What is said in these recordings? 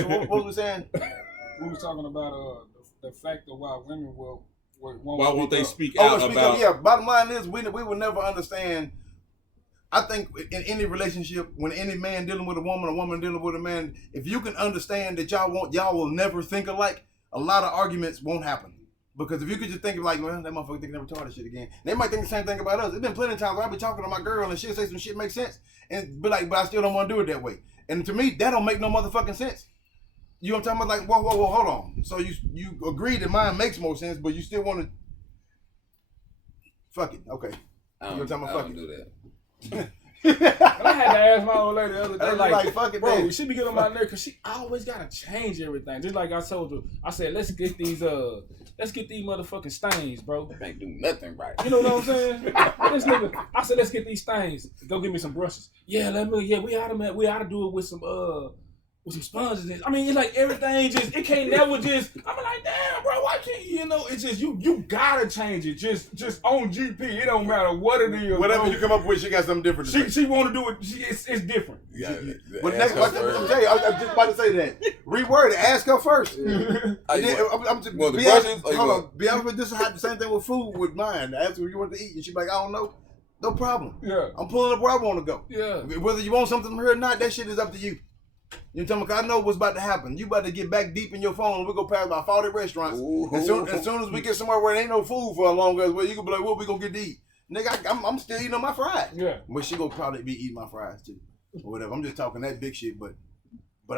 So what was we saying? We was talking about the fact of why women won't they speak out about? Yeah, bottom line is we will never understand. I think in any relationship, when any man dealing with a woman dealing with a man, if you can understand that y'all will never think alike, a lot of arguments won't happen. Because if you could just think of like, well, that motherfucker think never retarded shit again. They might think the same thing about us. There's been plenty of times where I be talking to my girl and she'll say some shit makes sense, and be like, but I still don't want to do it that way. And to me, that don't make no motherfucking sense. You know what I'm talking about? Like, whoa, hold on. So you agree that mine makes more sense, but you still want to fuck it. Okay. You know what I'm talking about? Fuck it. Do that. I had to ask my old lady the other day, like fuck it, bro, she be getting on my nerve because she always gotta change everything. Just like I told her, I said, let's get these motherfucking stains, bro. They ain't do nothing right. You know what I'm saying? This nigga, I said, let's get these stains. Go get me some brushes. Yeah, we ought to do it with some sponges. I mean, it's like everything it can't never just. I'm like, damn, bro, why can't it's just you gotta change it. Just on GP, it don't matter what it is. Whatever you come up with, she got something different. She want to do it. It's different. Yeah, but next, I'm tell you, I'm just about to say that. Reword it. Ask her first. Well, the brushes. Hold on. Be honest with this. The same thing with food with mine. I ask her what you want to eat, and she be like, I don't know. No problem. Yeah. I'm pulling up where I want to go. Yeah. Whether you want something from her or not, that shit is up to you. You know what I'm I know what's about to happen. You about to get back deep in your phone and we go past about 40 restaurants. As soon as we get somewhere where there ain't no food for a long ass, well, you gonna be like, what we gonna get to eat? Nigga, I'm still eating on my fries. Yeah. But she gonna probably be eating my fries too. Or whatever. I'm just talking that big shit, but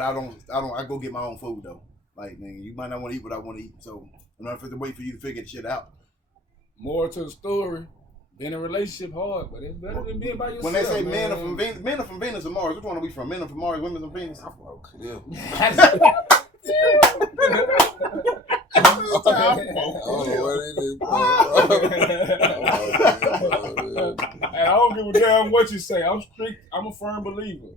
I go get my own food though. Like, man, you might not want to eat what I want to eat. So I'm not to wait for you to figure the shit out. More to the story. Being in a relationship hard, but it's better than being by yourself. When they say men are from Venus or Mars, which one are we from? Men are from Mars, women from Venus. I don't give a damn what you say. I'm strict. I'm a firm believer.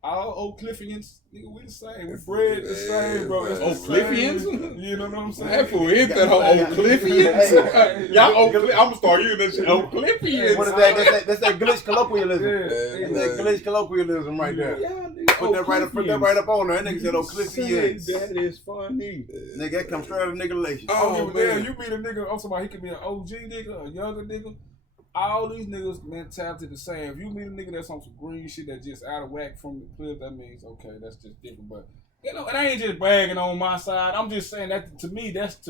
All Oak Cliffians, nigga, we the same. We bred the same, bro. Oak Cliffians? You know what I'm saying? That fool hit that whole Oak Cliffians. Y'all I'm gonna start using that shit. Oak Cliffians. What is that? That's that glitch colloquialism. Yeah. That's that glitch colloquialism right there. Put that right up on there. That nigga said Oak Cliffians. That is funny. Nigga, that comes straight out of nigga relation. Oh, man. You meet a nigga, I'm talking about he could be an OG nigga, a younger nigga. All these niggas mentality the same. If you meet a nigga that's on some green shit that's just out of whack from the clip, that means okay, that's just different. But and I ain't just bragging on my side. I'm just saying that to me, that's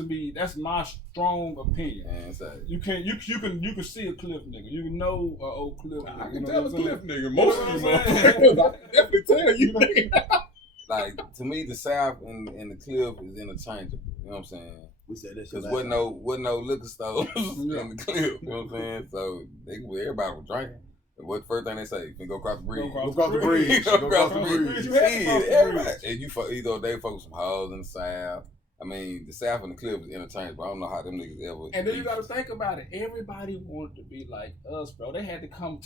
my strong opinion. Man, you can see a Cliff nigga. You know an old Cliff nigga. I can tell a Cliff nigga. Most of you motherfuckers, I can definitely tell you. Like to me, the South and the Cliff is interchangeable. You know what I'm saying? We said that shit. Because wasn't no liquor stores in the Cliff. You know what I'm saying? So everybody was drinking. What first thing they say? You can go across the bridge. Go across the bridge. Go across the bridge. You had to cross the bridge. And you either they fuck with some hoes in the South. I mean, the South and the Cliff is interchangeable. I don't know how them niggas ever. And then you got to think about it. Everybody wanted to be like us, bro. They had to come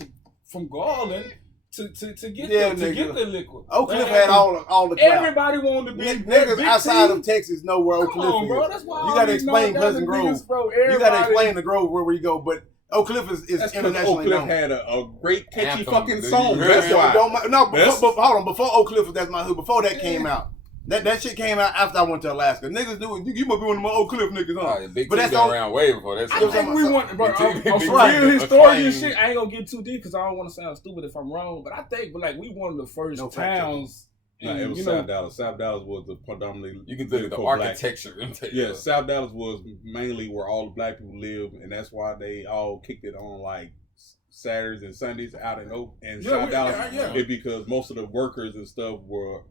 from Garland to get the liquid. Oak Cliff had all the clout. Everybody wanted to be niggas outside of Texas know where Oak Cliff is. Bro, that's why you gotta explain Pleasant Grove. You gotta explain the Grove where you go, but Oak Cliff is internationally known. Oak Cliff had a great catchy Anthem, fucking dude. song. That's why. But hold on. Before Oak Cliff was that's my hood. Before that came out. That shit came out after I went to Alaska. Niggas knew you must be one of my Oak Cliff niggas, huh? Oh, Big T been around way before that. I think we want, bro. On some real historian shit, I ain't gonna get too deep because I don't want to sound stupid if I'm wrong. But I think like we one of the first towns. It was South Dallas. South Dallas was the predominantly. You can think of the architecture. Yeah, South Dallas was mainly where all the black people lived, and that's why they all kicked it on like Saturdays and Sundays out in Oak and South Dallas. It because most of the workers and stuff were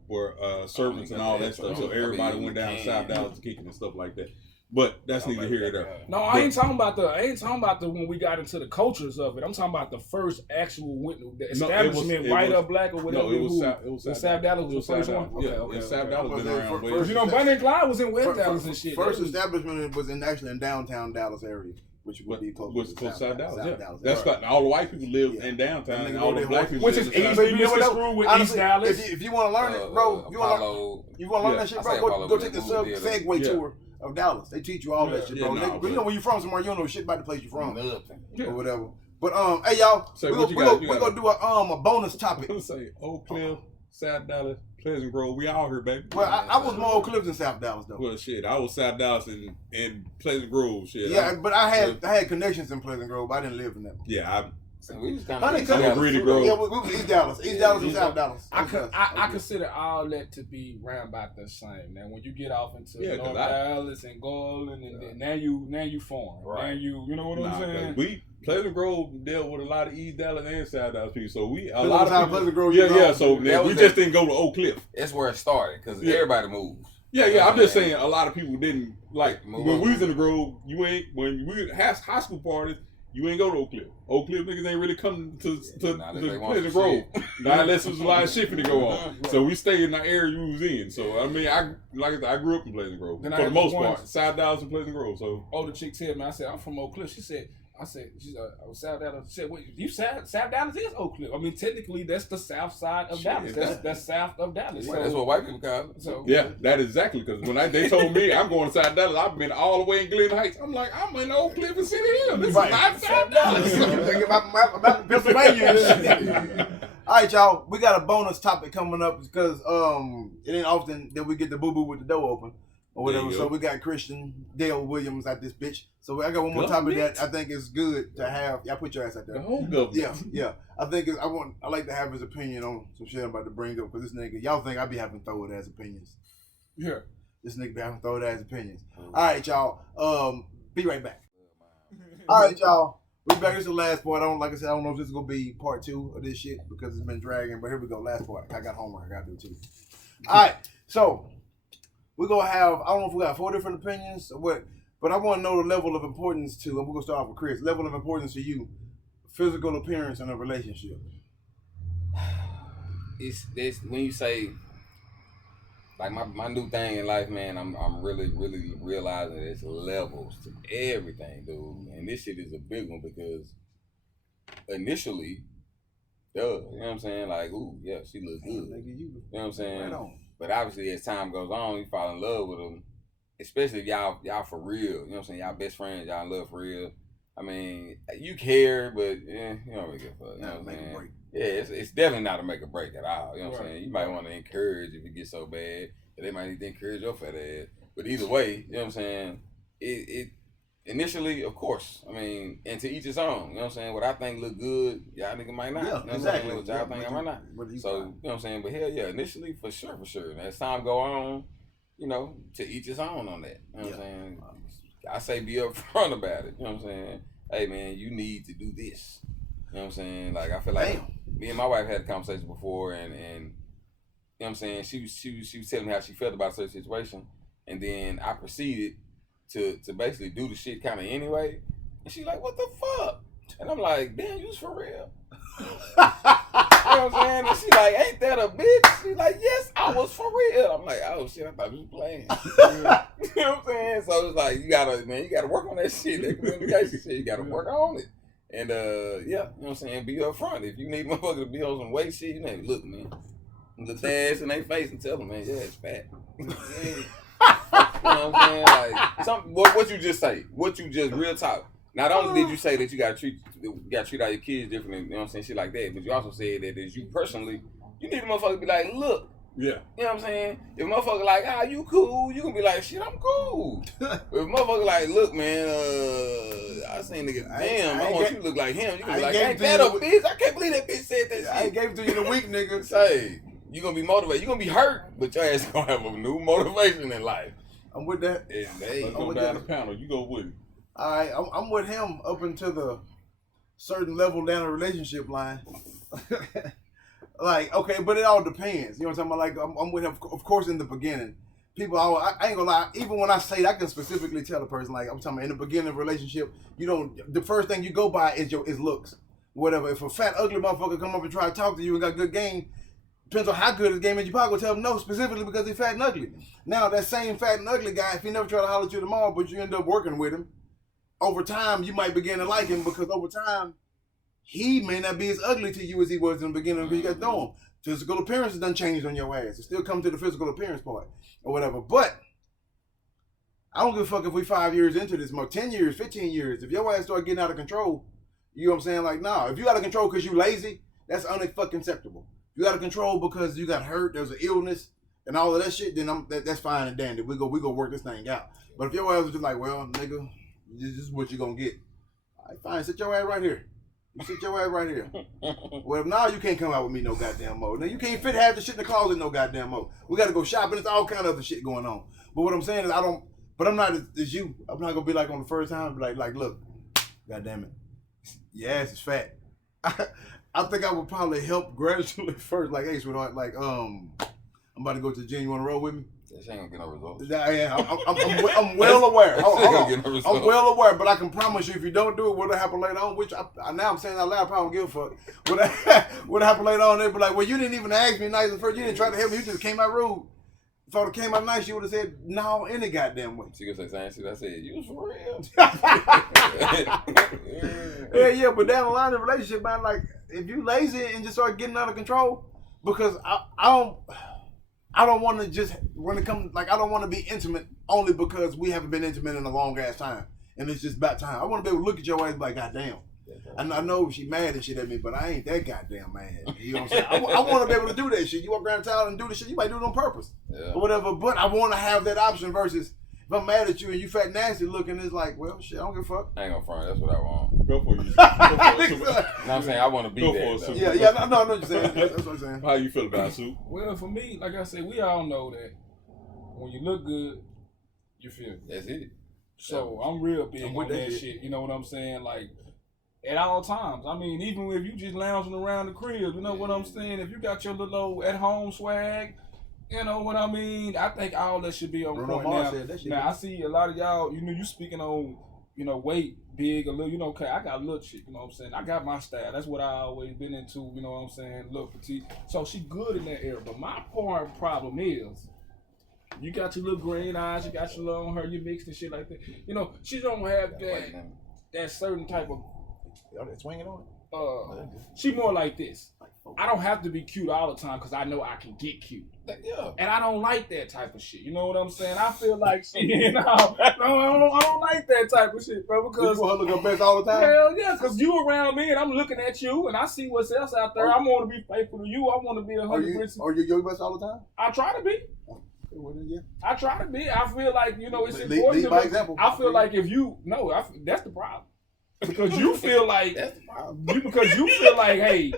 servants and all that stuff. So everybody went down to South Dallas to kick it and stuff like that. But that's neither here nor there. No, I ain't talking about the when we got into the cultures of it. I'm talking about the first actual establishment, white or black or whatever. No, it was South Dallas was the first one. Okay. South Dallas been around. Bunny and Clyde was in West Dallas and shit. First establishment was actually in downtown Dallas area. Which would be close to South Dallas. Yeah. That's right. All the white people live in downtown, and all the black people live in East. You know what? East Dallas. If you want to learn it, bro, you want to learn that shit, bro. Go take the Segway tour of Dallas. They teach you all that shit, bro. You know when you're from somewhere, you don't know shit about the place you're from or whatever. But hey y'all, we're gonna do a bonus topic. Say Oak Cliff, South Dallas, Pleasant Grove. We all here, baby. Well, I was more Oak Cliff than South Dallas though. Well, shit, I was South Dallas and Pleasant Grove. Shit. Yeah, but I had connections in Pleasant Grove. I didn't live in that. Yeah, So we was kind of Greedy Grove. Yeah, we was East Dallas and South Dallas. I consider all that to be round about the same. Now, when you get off into North Dallas and Garland, and now you foreign. Right. Now you know what I'm saying? Pleasant Grove dealt with a lot of East Dallas and South Dallas people, so a lot of people. Pleasant Grove, So we just didn't go to Oak Cliff. That's where it started because everybody moves. Yeah. I'm just saying a lot of people didn't like when we was in the Grove. When we had high school parties. You ain't go to Oak Cliff. Oak Cliff niggas ain't really come to Pleasant Grove. Not unless there's a lot of shipping to go on. So we stayed in the area we was in. So I mean, I grew up in Pleasant Grove for the most part. South Dallas and Pleasant Grove. So older chick said, "Man, I said I'm from Oak Cliff." She said, I was South Dallas. She said, "What? You South Dallas is Oak Cliff? I mean, technically, that's the south side of Dallas. That's south of Dallas. So, that's what white people call it. So yeah, that is exactly because when they told me I'm going to South Dallas, I've been all the way in Glen Heights. I'm like, I'm in Oak Cliff and City Hill. This is not South Dallas. I'm thinking about Pennsylvania and shit. All right, y'all. We got a bonus topic coming up because it ain't often that we get the boo boo with the door open. Or whatever. So we got Christian Dale Williams at this bitch. So I got one more topic that I think is good to have. Y'all put your ass out there. The whole government. Yeah. I think I like to have his opinion on some shit I'm about to bring up because this nigga, y'all think I be having throw it ass opinions. Yeah. This nigga be having throw it ass opinions. All right, y'all. Be right back. All right, y'all. We back. This is the last part. Like I said, I don't know if this is gonna be part 2 of this shit because it's been dragging. But here we go. Last part. I got homework. I gotta do too. All right. So. We're going to have, I don't know if we got 4 different opinions or what, but I want to know the level of importance to, and we're going to start off with Chris, level of importance to you, physical appearance in a relationship. It's when you say, like my new thing in life, man, I'm really, really realizing there's levels to everything, dude. And this shit is a big one because initially, you know what I'm saying? Like, ooh, yeah, she looks good. You know what I'm saying? Right on. But obviously, as time goes on, you fall in love with them, especially if y'all for real. You know what I'm saying? Y'all best friends, y'all in love for real. I mean, you care, but you don't really give a fuck. You know what I'm saying? Yeah, it's definitely not to make a break at all. You know what I'm saying? You might want to encourage if it gets so bad, but they might need to encourage your fat ass. But either way, you know what I'm saying? It initially, of course, I mean, and to each his own. You know what I'm saying? What I think look good, y'all nigga might not. Yeah, you know exactly. What y'all think I might not. So, you know what I'm saying? But hell yeah, initially, for sure. And as time go on, you know, to each his own on that. You know what I'm saying? I say be upfront about it. You know what I'm saying? Hey, man, you need to do this. You know what I'm saying? Like, I feel like me and my wife had a conversation before, and you know what I'm saying? She was telling me how she felt about a certain situation, and then I proceeded to basically do the shit kind of anyway. And she like, what the fuck? And I'm like, damn, you was for real? You know what I'm saying? And she like, ain't that a bitch? She like, yes, I was for real. I'm like, oh shit, I thought you was playing. You know what I'm saying? So it's like, you gotta work on that shit, that communication shit. You gotta work on it. And yeah, you know what I'm saying? Be upfront. If you need motherfucker to be on some weight shit, you know, look, man. Look their ass in their face and tell them, man, yeah, it's fat. You know what I'm saying? Like what you just say, what you just real talk. Not only did you say that you gotta treat all your kids differently, you know what I'm saying, shit like that, but you also said that as you personally, you need a motherfucker to be like, look. Yeah. You know what I'm saying? If a motherfucker like, you cool, you can be like, shit, I'm cool. If a motherfucker like, look, man, I seen nigga, damn, I want you to look like him. You can be like, ain't that a bitch? I can't believe that bitch said that shit. I gave it to you in a week, nigga. Say, you gonna be motivated. You gonna be hurt, but your ass gonna have a new motivation in life. I'm with that. Let's go down the panel. You go with him. All right, I'm with him up until the certain level down the relationship line. Like, okay, but it all depends. You know what I'm talking about? Like, I'm with him, of course, in the beginning. People, I ain't gonna lie, even when I say it, I can specifically tell a person, like, I'm talking about in the beginning of a relationship, the first thing you go by is looks. Whatever. If a fat, ugly motherfucker come up and try to talk to you and got good game, depends on how good his game is, you probably gonna tell him no, specifically because he's fat and ugly. Now, that same fat and ugly guy, if he never try to holler at you tomorrow, but you end up working with him, over time, you might begin to like him because over time, he may not be as ugly to you as he was in the beginning when you got thrown. Physical appearance done changed on your ass. It still comes to the physical appearance part or whatever. But I don't give a fuck if we 5 years into this, more 10 years, 15 years. If your ass start getting out of control, you know what I'm saying? Like, nah, if you out of control because you lazy, that's unfucking acceptable. You got to control because you got hurt, there's an illness, and all of that shit, then that's fine and dandy. We go work this thing out. But if your ass was just like, well, nigga, this is what you're going to get. All right, fine, sit your ass right here. You sit your ass right here. Well, now you can't come out with me no goddamn more. Now you can't fit half the shit in the closet no goddamn more. We got to go shopping. It's all kind of other shit going on. But what I'm saying is I'm not as you. I'm not going to be like on the first time, be like, look, goddamn it, your ass is fat. I think I would probably help gradually first. Like, hey, sweetheart, like, I'm about to go to the gym. You want to roll with me? She ain't gonna get no results. Yeah, I'm well aware. I'm well aware, but I can promise you, if you don't do it, what'll happen later on? Which now I'm saying out loud, I probably don't give a fuck. What'll happen later on? They'll be like, well, you didn't even ask me nice at first. You didn't try to help me. You just came out rude. If I would have came out nice, you would have said no any goddamn way. She gonna say same shit I said. You was for Yeah, real. yeah, but down the line in a relationship, man, like if you lazy and just start getting out of control, because I don't want to just when it comes like I don't want to be intimate only because we haven't been intimate in a long ass time and it's just about time. I want to be able to look at your ass and be like, goddamn. And I know she mad and shit at me, but I ain't that goddamn mad. You know what I'm saying? I want to be able to do that shit. You walk around town and do the shit, you might do it on purpose or whatever. But I want to have that option versus if I'm mad at you and you fat nasty looking, it's like, well, shit, I don't give a fuck. I ain't gonna front. That's what I want. Go for you. You know what I'm saying? I want to be there. Yeah, I know what you're saying. That's what I'm saying. How you feel about it, Sue? Well, for me, like I said, we all know that when you look good, you feel good. That's it. So I'm real big on that shit. You know what I'm saying? Like, at all times. I mean, even if you just lounging around the crib, you know what I'm saying? If you got your little old at-home swag, you know what I mean? I think all that should be on point now. Now, I see a lot of y'all, you know, you speaking on, you know, weight, big, a little, you know, okay, I got a little chick, you know what I'm saying? I got my style. That's what I always been into, you know what I'm saying? Little petite. So she good in that area. But my problem is, you got your little green eyes, you got your long hair, you mixed and shit like that. You know, she don't have that certain type of swinging on it. She more like this. I don't have to be cute all the time because I know I can get cute. Yeah. And I don't like that type of shit. You know what I'm saying? I feel like shit. I don't like that type of shit, bro. Because you want to look her best all the time? Hell yeah, because you around me and I'm looking at you and I see what's else out there. I want to be faithful to you. I want to be 100%. Are you your best all the time? I try to be. Well, yeah. I try to be. I feel like, you know, it's important. By example. I feel like if you that's the problem. Because you feel like you feel like, hey,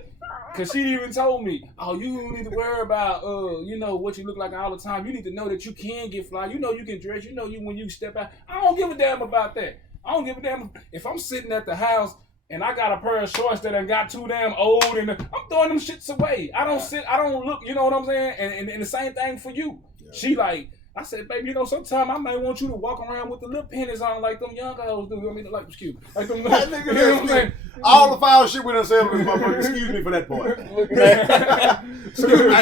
because she even told me, oh, you don't need to worry about you know, what you look like all the time. You need to know that you can get fly. You know you can dress. You know you when you step out. I don't give a damn about that. I don't give a damn if I'm sitting at the house and I got a pair of shorts that I got too damn old and I'm throwing them shits away. I don't look, you know what I'm saying? And the same thing for you. Yeah. She like, I said, baby, you know, sometimes I might want you to walk around with the lip panties on like them young girls do. I mean, like, excuse me. Like them, you know what I'm saying? All the foul shit we done said was my brother. Excuse me for that part. I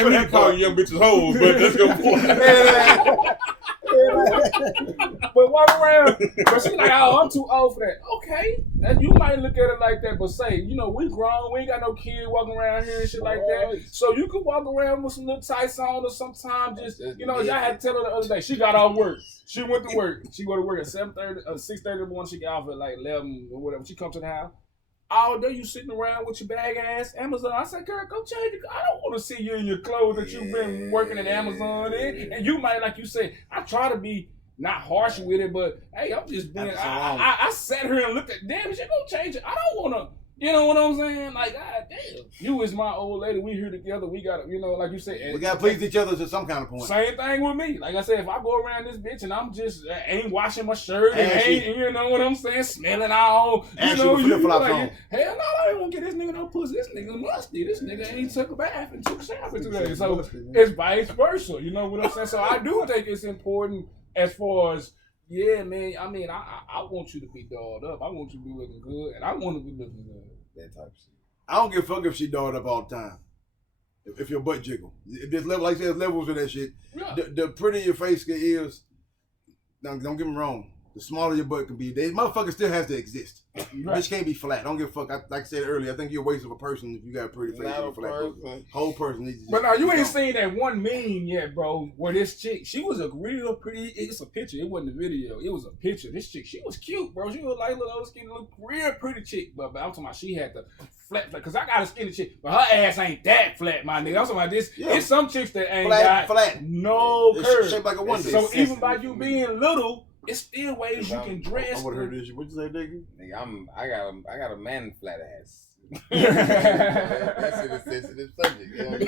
ain't mean to call young bitches hoes, but let's go for it. But walk around, but she like, oh, I'm too old for that. Okay, you might look at it like that, but say, you know, we grown, we ain't got no kid walking around here and shit like that. So you could walk around with some little tights on, or sometimes just, you know, I had to tell her the other day, she got off work. She went to work. She go to work at 7:30, 6:30 in the morning. She got off at like 11 or whatever. She comes to the house. All day you sitting around with your bag ass Amazon. I said, girl, go change it. I don't want to see you in your clothes that you've been working at Amazon in. And you might, like you said, I try to be not harsh with it, but hey, I'm just being, I sat here and looked at, damn, she gonna change it. I don't want to, you know what I'm saying? Like, God damn, you is my old lady. We here together. We got to, you know, like you said. We got to please each other to some kind of point. Same thing with me. Like I said, if I go around this bitch and I'm just, ain't washing my shirt and ain't, you know what I'm saying, smelling all, you know, you like, hell no, I don't want to get this nigga no pussy. This nigga musty. This nigga ain't took a bath and took a shower today. So it's vice versa. You know what I'm saying? So I do think it's important as far as, yeah, man, I mean, I want you to be dolled up. I want you to be looking good, and I want to be looking good. That type of shit. I don't give a fuck if she dolled up all the time. If your butt jiggle. If there's level, like there's levels of that shit. Yeah. The prettier your face is, don't get me wrong, the smaller your butt can be. That motherfucker still has to exist. Right. Bitch can't be flat. Don't give a fuck. Like I said earlier, I think you're a waste of a person if you got a pretty face. Not a flat person. whole person needs to. But now you ain't seen that one meme yet, bro. Where this chick, she was a real pretty. It's a picture. It wasn't a video. It was a picture. This chick, she was cute, bro. She was like a little skinny, little real pretty chick. But I'm talking about she had the flat, because I got a skinny chick, but her ass ain't that flat, my nigga. I'm talking about this. Yeah. It's some chicks that ain't got no curve. Shaped like a one. So even by you being little, it's still ways you can dress. I would have heard this. What you say, nigga? Nigga, I got a man flat ass. That's a sensitive subject. You know what I'm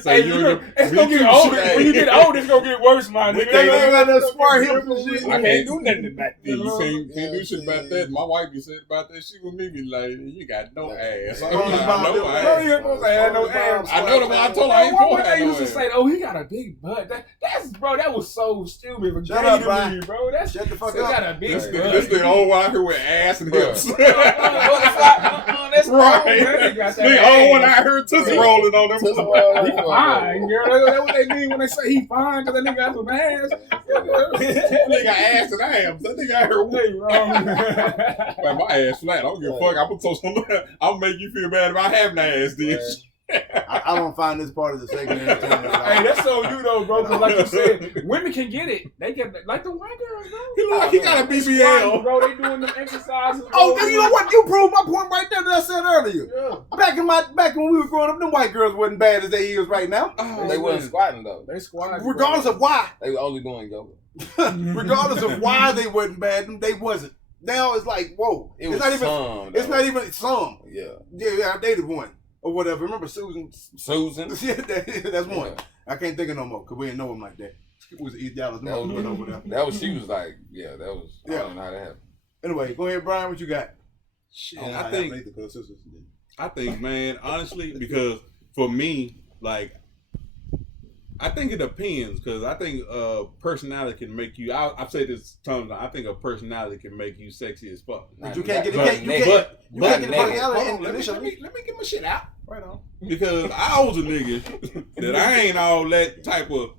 saying? It's gonna get older. When you get old, it's gonna get worse, my nigga. They got that smart hips and shit. I can't do nothing about that. You can't do shit about that. My wife be said about that. She would make me like, you got no ass. I know ass. I know the one I told her I ain't supposed to have no used to say, oh, he got a big butt. That's bro, that was so stupid for gay to me, bro. Shut the fuck up. Got a big butt. This the old one I hear with ass and hips. That's right. The old one I heard Tootsie rolling on them. He fine, girl. That's what they mean when they say he fine, because that nigga got some ass. That nigga got ass and abs. That nigga out here wrong. Man, my ass flat. I don't give a fuck. I'm gonna throw some. I'll make you feel bad about having ass, bitch. I don't find this part of the segment entertaining. Hey, that's so you though, bro. Because like you said, women can get it. They get like the white girls, bro. He look like he got a BBL, bro. They doing them exercises. Bro. Oh, you know what? You proved my point right there that I said earlier. Yeah. Back when we were growing up, them white girls wasn't bad as they is right now. They wasn't squatting though. They squatting. Regardless of why. They were only doing yoga. Regardless of why they wasn't bad, they wasn't. Now it's like, whoa. It's not even some. Yeah, I dated one. Or whatever. Remember Susan? Yeah, that's one. Yeah. I can't think of no more because we didn't know him like that. It was East Dallas. Over there. She was like, I don't know how that happened. Anyway, go ahead, Brian. What you got? Shit, I think, man, honestly, because for me, like, I think it depends because I think personality can make you. I've said this times. I think a personality can make you sexy as fuck. But you can't get it. Let me get my shit out. Right on. Because I was a nigga that I ain't all that type of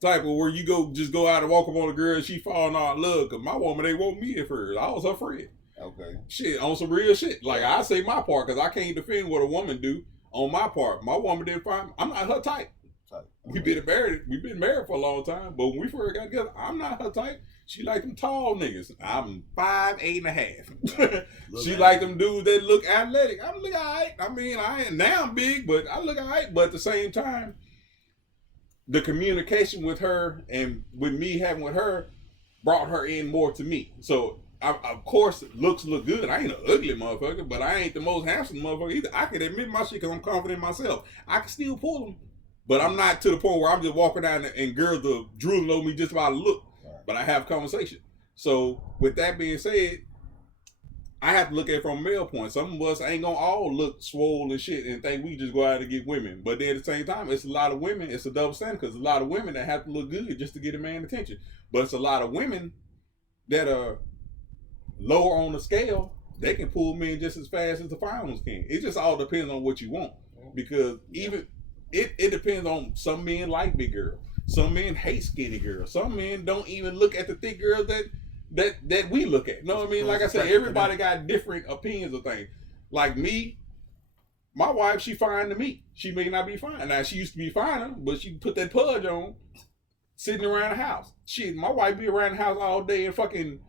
where you go out and walk up on a girl and she falling out in love. Cause my woman ain't want me at first. I was her friend. Okay. Shit, on some real shit. Like I say my part because I can't defend what a woman do on my part. My woman didn't find. I'm not her type. We've been married for a long time, but when we first got together, I'm not her type. She like them tall niggas. I'm 5'8.5". She like them dudes that look athletic. I look alright. I mean, I'm big, but I look alright. But at the same time, the communication with her and with me having with her brought her in more to me. So of course, looks look good. I ain't an ugly motherfucker, but I ain't the most handsome motherfucker either. I can admit my shit because I'm confident in myself. I can still pull them. But I'm not to the point where I'm just walking down and girls are drooling over me just about to look. But I have conversation. So with that being said, I have to look at it from a male point. Some of us ain't gonna all look swole and shit and think we just go out and get women. But then at the same time, it's a lot of women, it's a double standard because a lot of women that have to look good just to get a man's attention. But it's a lot of women that are lower on the scale, they can pull men just as fast as the fine ones can. It just all depends on what you want. Because even it depends on some men like big girls. Some men hate skinny girls. Some men don't even look at the thick girls that we look at. You know what I mean? Like I said, everybody got different opinions of things. Like me, my wife, she fine to me. She may not be fine. Now, she used to be finer, but she put that pudge on sitting around the house. Shit, my wife be around the house all day in fucking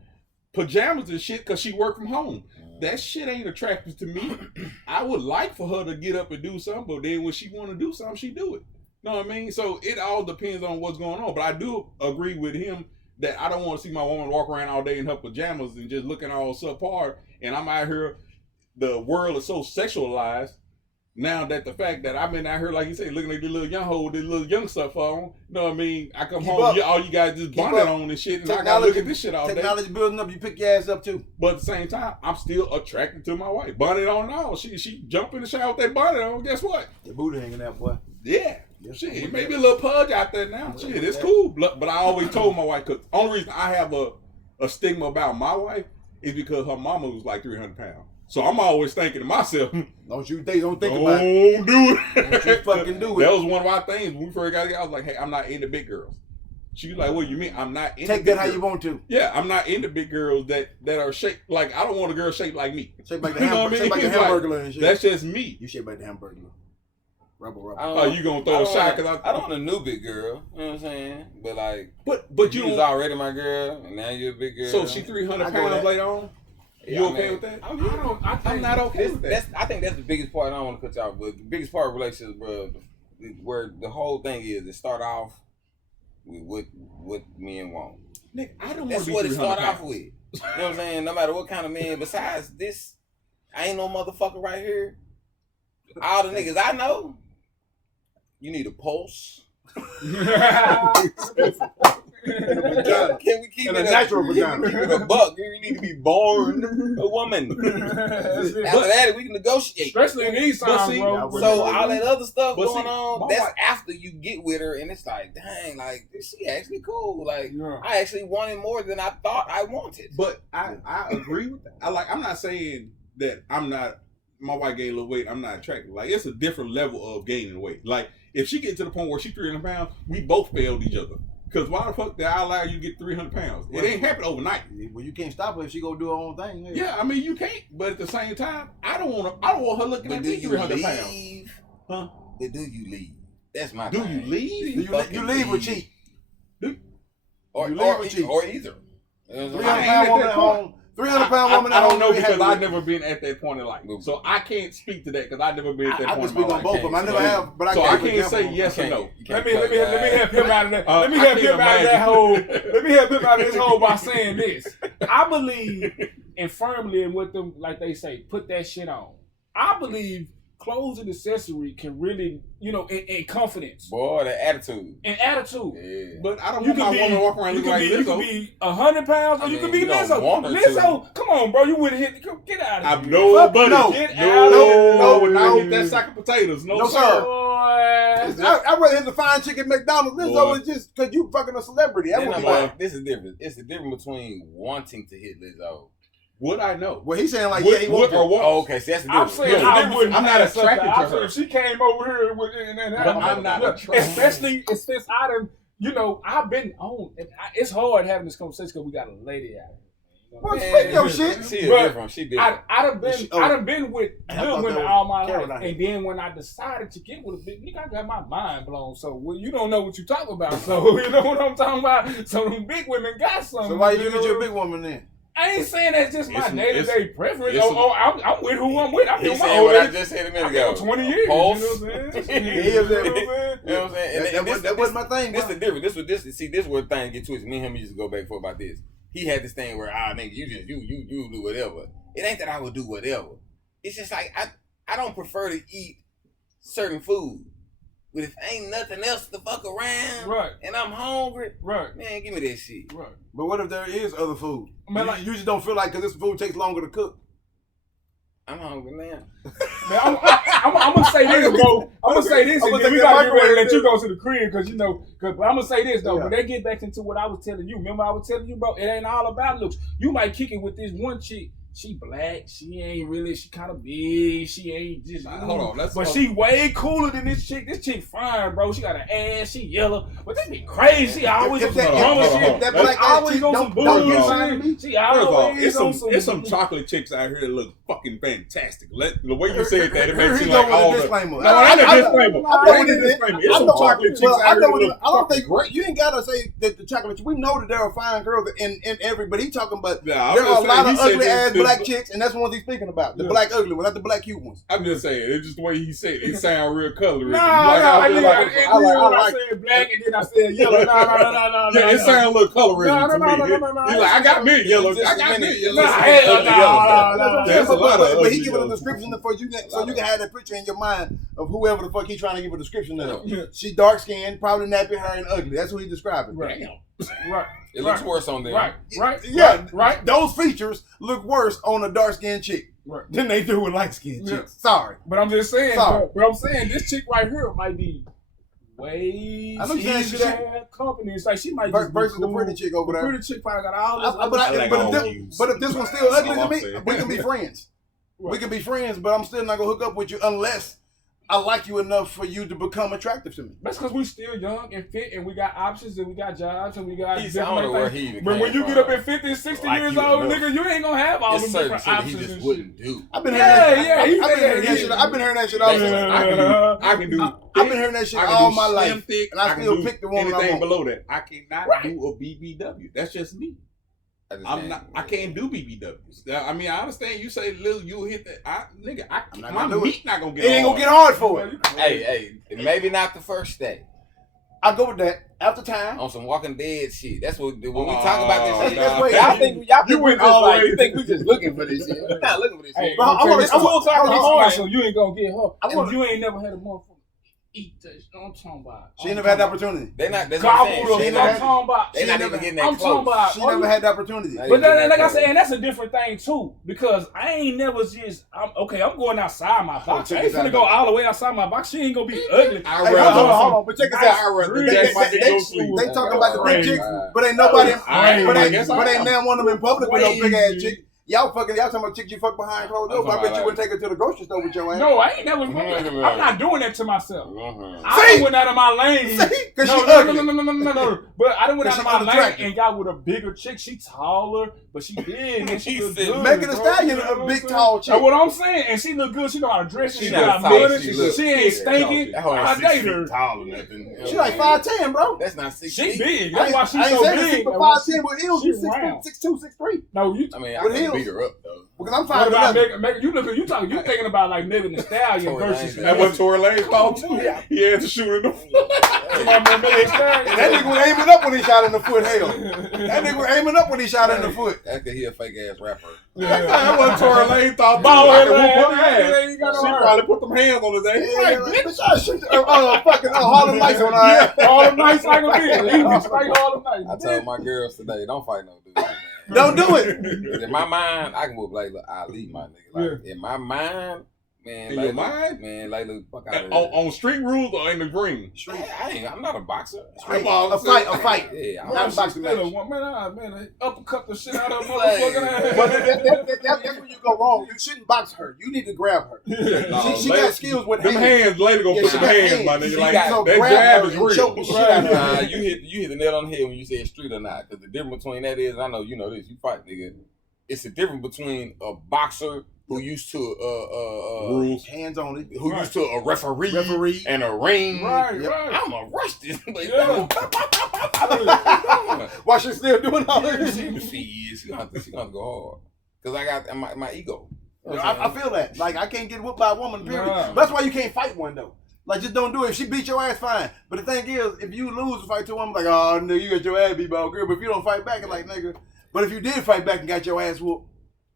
pajamas and shit because she work from home. That shit ain't attractive to me. I would like for her to get up and do something, but then when she want to do something, she do it. You know what I mean? So it all depends on what's going on. But I do agree with him that I don't want to see my woman walk around all day in her pajamas and just looking all subpar. And I'm out here, the world is so sexualized now that the fact that I've been out here, like you say, looking at the little young hole, the little young stuff on. You know what I mean? I come home, all you guys just bonnet on and shit, and I gotta look at this shit all day. Technology building up, you pick your ass up too. But at the same time, I'm still attracted to my wife. Bonnet on and all. She jump in the shower with that bonnet on. Guess what? Your booty hanging out, boy. Yeah. Shit, maybe a little pudge out there now. Shit, it's cool. But I always told my wife, because the only reason I have a stigma about my wife is because her mama was like 300 pounds. So I'm always thinking to myself, don't think about it. Don't do it. Don't you fucking do it. That was one of our things when we first got together. I was like, hey, I'm not into big girls. She like, what do you mean? I'm not into Take that how you want to. Yeah, I'm not into big girls that are shaped like, I don't want a girl shaped like me. Shaped like the hamburger and shit. That's just me. You shaped like the hamburger. Rubber. Oh, you gonna throw a shot? Cause I don't want a new big girl. You know what I'm saying? But like, but you was already my girl, and now you're a big girl. So she 300 pounds later on. Yeah, you okay with that? I'm not okay with that. I think that's the biggest part. I don't want to cut y'all, but the biggest part of relationships, bro, where the whole thing is, it start off with what men want. Nick, I don't want That's to be what it start pounds. off with. You know what I'm saying? No matter what kind of man. Besides this, I ain't no motherfucker right here. All the niggas I know, you need a pulse. Can we keep and it a natural vagina? Keep it a buck. You need to be born a woman. After that, we can negotiate. Especially in these times, bro. So all that other stuff going on, that's after you get with her, and it's like, dang, like she actually cool. Like I actually wanted more than I thought I wanted. But I agree with that. I'm not saying that my wife gained a little weight, I'm not attractive. Like, it's a different level of gaining weight. Like, if she gets to the point where she's 300 pounds, we both failed each other. Because why the fuck did I allow you to get 300 pounds? It ain't happen overnight. Well, you can't stop her if she go do her own thing. Yeah, I mean, you can't. But at the same time, I don't want her looking at me 300 pounds. Huh? But do you leave? That's my Do thing. you leave? You leave or cheat? Or either. 300-pound woman at home. 300-pound woman at home. I don't know because I've never been at that point in life. So I can't speak to that because I've never been at that point in my life. I can speak on both of them. I never have, but I can't say yes or no. Let me help him out of that. Let me help him out of that hole. Let me help him out of this hole by saying this. I believe and firmly in what them, like they say, put that shit on. I believe clothes and accessory can really, in confidence. Boy, the attitude. And attitude. Yeah. But I don't want my woman to walk around looking like Lizzo. You can be 100 pounds or you can be Lizzo. Lizzo, come on, bro. You wouldn't hit. Get out of here. Get out of here. No, hit that sack of potatoes. No, sir. I'd rather hit the fine chicken at McDonald's. Lizzo is just because you fucking a celebrity. This is different. It's the difference between wanting to hit Lizzo. Would I know? Well, he's saying like, he wants to. Oh, okay, so that's the difference. I'm saying I'm not attracted to her. If she came over here I'm not attracted. Especially since I've been on. It's hard having this conversation because we got a lady out here. Well, speak your shit. She different. She different. I done been with good women all my life, and then when I decided to get with a big nigga, I got my mind blown. So you don't know what you talking about. So you know what I'm talking about. So them big women got something. So why you get your big woman then? I ain't saying that's just my day-to-day preference. I'm with who I'm with. I'm with my old I just said a minute ago. 20 years. Pulse. You know what I'm saying? That wasn't my thing. This the difference. This is where things get twisted. Me and him used to go back and forth about this. He had this thing where, nigga, you do whatever. It ain't that I would do whatever. It's just like I don't prefer to eat certain food. But if ain't nothing else to fuck around, right, and I'm hungry, right, man, give me that shit. Right. But what if there is other food? Man, you just don't feel like because this food takes longer to cook. I'm hungry now. Man, I'm gonna say this, bro. I'm gonna say this, and then we gotta get ready to let you go to the crib, but I'm gonna say this though. When they get back into what I was telling you, remember I was telling you, bro, it ain't all about looks. You might kick it with this one chick. She black, she kind of big, she ain't just, hold on, but she way cooler than this chick. This chick fine, bro. She got an ass, she yellow, but that be crazy. She always on some drama shit. That black always on some bullshit. She always on some. It's some chocolate chicks out here that look fucking fantastic. The way you said that, it makes you like all the disclaimer. No, I know disclaimer. It's some chocolate chicks out here. I don't think you ain't gotta say that the chocolate. We know that there are fine girls in every, but he talking about there are a lot of ugly ass black chicks, and that's the ones he's speaking about. The black ugly ones, not the black cute ones. I'm just saying, it's just the way he said it. It sound real colorist. I said black and then I said yellow. No. Yeah, it sound a little colorist to me. He's like, I got me yellow. I got me yellow. There's a lot of. But he giving a description for you, so you can have that picture in your mind of whoever the fuck he trying to give a description of. She dark skinned, probably nappy hair and ugly. That's who he describing. Right. It looks worse on them. Right. Yeah. Right. Those features look worse on a dark skinned chick than they do with light skinned chicks. Sorry. But I'm just saying, this chick right here might be way easier to have company. It's like she might versus the pretty chick over there. The pretty chick probably got all this. But if this one's still ugly to me, we can be friends. We can be friends, but I'm still not gonna hook up with you unless I like you enough for you to become attractive to me. That's because we still young and fit, and we got options, and we got jobs, and we got different things. But when you get up at 50 and 60 years old, nigga, you ain't gonna have all them different options. He just wouldn't do. I've been hearing that shit all my life. I can do. I've been hearing that shit all my life, and I still pick the woman I anything want. below that. I cannot do a BBW. That's just me. I can't do BBWs. I mean, I understand you say, Lil, you hit that. My meat not gonna get. It ain't gonna get hard for it. Hey, maybe not the first day. I go with that after time. On some Walking Dead shit. That's what when we talk about this shit. Y'all think we just like you think we just looking for this shit. We're not looking for this shit. I want so you ain't gonna get her. You ain't never had a motherfucker eat that. I'm talking about. She never had the opportunity. They not. That's what I'm saying. I'm talking about. They not even getting that close. She never had the opportunity. But like I said, and that's a different thing too, because I ain't never just. I'm going outside my box. I ain't finna go all the way outside my box. She ain't gonna be ugly. Hold on. But check this out. They talking about the big chicks, but ain't nobody. But ain't now one of them in public with no big ass chick. Y'all talking about chicks you fuck behind closed doors. I bet you wouldn't take her to the grocery store with your ass. No, I ain't never. I'm not doing that to myself. I went out of my lane. Because she ugly. No. But I done went out of my lane and got with a bigger chick. She taller, but she big and she look good. Megan Thee Stallion a big tall chick. That's what I'm saying. And she look good. She know how to dress. She got money. She ain't stinking. I date her. She like 5'10", bro. That's not 6 She feet. big. That's why she's so big. 5'10" with heels. She's 6'2", 6'3". No, you. I mean, I can beat her up though. Because I'm What about 5'11". Megan? You thinking about like Megan Thee Stallion versus That was Tory Lanez fault too. He had to shoot in the foot. That nigga was aiming up when he shot in the foot. Hell, that nigga was aiming up when he shot in the foot. That's because he a fake ass rapper. That was Tory Lanez thought. She probably put them hands on his ass. Fucking Harlem Nights on her ass. Harlem Nights like a bitch. Like Harlem Nights. I told my girls today, don't fight no dude. Don't do it. In my mind, I can whoop Layla Ali, my nigga. Like, in my mind, man. In your mind? Man, Layla, fuck out of here. On street rules or in the green? Street. I'm not a boxer. A fight. Yeah, I'm not a boxing match. Man, uppercut the shit out of her motherfucking ass. But that's where you go wrong. You shouldn't box her. You need to grab her. She got skills with them hands. Later gonna put them hands, my nigga. Like that jab is real. Nah, you hit the nail on the head when you say street or not. Because the difference between that is, I know you know this. You fight, nigga. It's the difference between a boxer who used to rules, hands on it, who used to a referee and a ring. Right. I'm a rush this. Why she still doing all this? She gonna go hard because I got my ego. I feel that. Like I can't get whooped by a woman. Period. Nah. That's why you can't fight one though. Like just don't do it. If she beat your ass, fine. But the thing is, if you lose a fight to a woman, like oh no, you got your ass beat by a girl. But if you don't fight back, it's like nigga. But if you did fight back and got your ass whooped.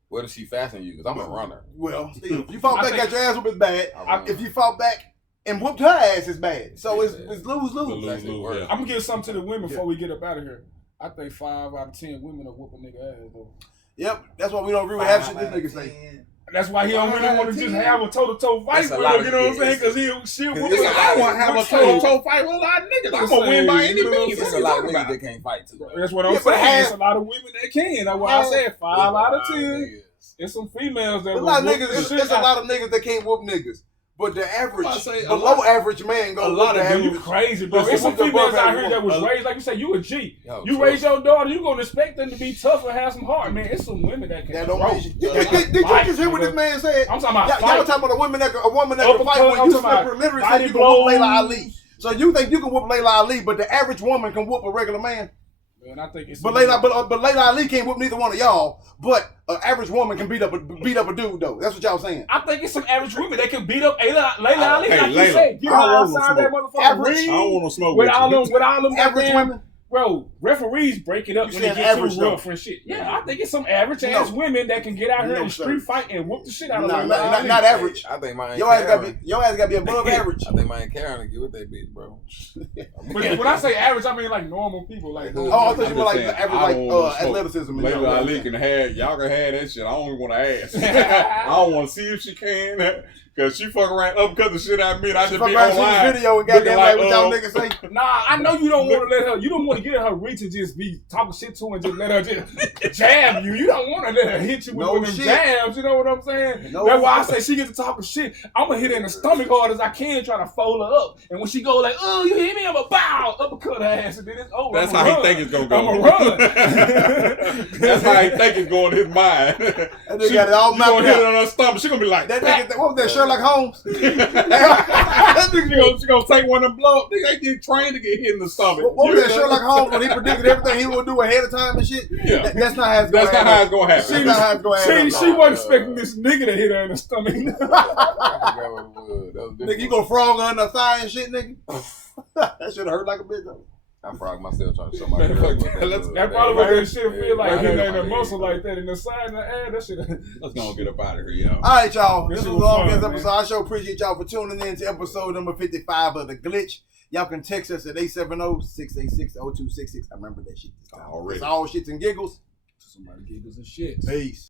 What if she faster than you? Because I'm a runner. Well, still, if you fought back, got your ass whooped, it's bad. If you fought back and whooped her ass, it's bad. So it's lose-lose. Yeah. I'm going to give something to the women before we get up out of here. I think 5 out of 10 women will whoop a nigga ass, though. Yep, that's why we don't agree with half shit this nigga say. That's why he don't really want to just have a toe-to-toe fight with her, you know what I'm saying? Because she'll whoop her. I want to have a toe-to-toe fight with a lot of niggas. I'm going to win by any means. There's a lot of niggas that can't fight, too. That's what I'm saying. There's a lot of women that can. That's why I said 5 out of 10. There's some females that will whoop niggas. There's a lot of niggas that can't whoop niggas. But the average, below average man go a lot of dudes crazy, bro. There's some females out here that was raised, like you said, you a G. You raise your daughter, you gonna expect them to be tough and have some heart, man. It's some women that can. That don't raise you. Did you just hear what this man said? I'm talking about y'all talking about a woman that can fight when you slip her literally said you can whoop Layla Ali. So you think you can whoop Layla Ali, but the average woman can whoop a regular man? Man, I think it's but Layla Ali can't whoop neither one of y'all. But an average woman can beat up a dude though. That's what y'all saying. I think it's some average women that can beat up Layla Ali. Like you said, get her outside that motherfucker ring. I don't want to smoke with all them average women. Bro, referees break it up when they get too rough and shit. Yeah, I think it's some average ass women that can get out here and street fight and whoop the shit out of them. Not average. I think mine. Your ass gotta be above average. I think mine Karen to get with that bitch, bro. But when I say average, I mean like normal people. Like I thought you were like the average athleticism. Layla Ali can have y'all can have that shit. I don't even want to ask. I don't want to see if she can. Cause she fuck around upcut the shit out of me and I just be online. Video and goddamn like what y'all niggas say. Nah, I know you don't want to let her. You don't want to get in her reach and just be talking shit to her and just let her just jab you. You don't want to let her hit you with one of them jabs. You know what I'm saying? That's why I say she gets to talking shit. I'm going to hit her in the stomach hard as I can, try to fold her up. And when she go like, oh, you hit me, I'm going to bow, uppercut her ass, and then it's over. That's how he think it's going to go. I'm going to run. That's how he think it's going in his mind. That nigga got it all mapped out. She going to hit it on her stomach. She going to be like, that nigga, what was that, Sherlock Holmes? She gonna take one of them blow up. They get trained to get hit in the stomach. What was that, Sherlock Holmes, when he predicted everything he would do ahead of time and shit? Yeah. That's not how it's going to happen. That's not how it's going to happen. That's not how it's going to happen. She wasn't expecting this nigga to hit her in the stomach. Nigga, you gonna frog her in the thigh and shit, nigga? That should have hurt like a bitch, though. I frog myself trying to show my girl. That probably what that shit feel like. Hitting in the muscle like that in the side and the ass. That shit. Let's go get up out of here, y'all. All right, y'all. This was the longest fun, episode. I sure appreciate y'all for tuning in to episode number 55 of The Glitch. Y'all can text us at 870-686-0266. I remember that shit. Already. It's all shits and giggles. Somebody giggles and shit. Peace.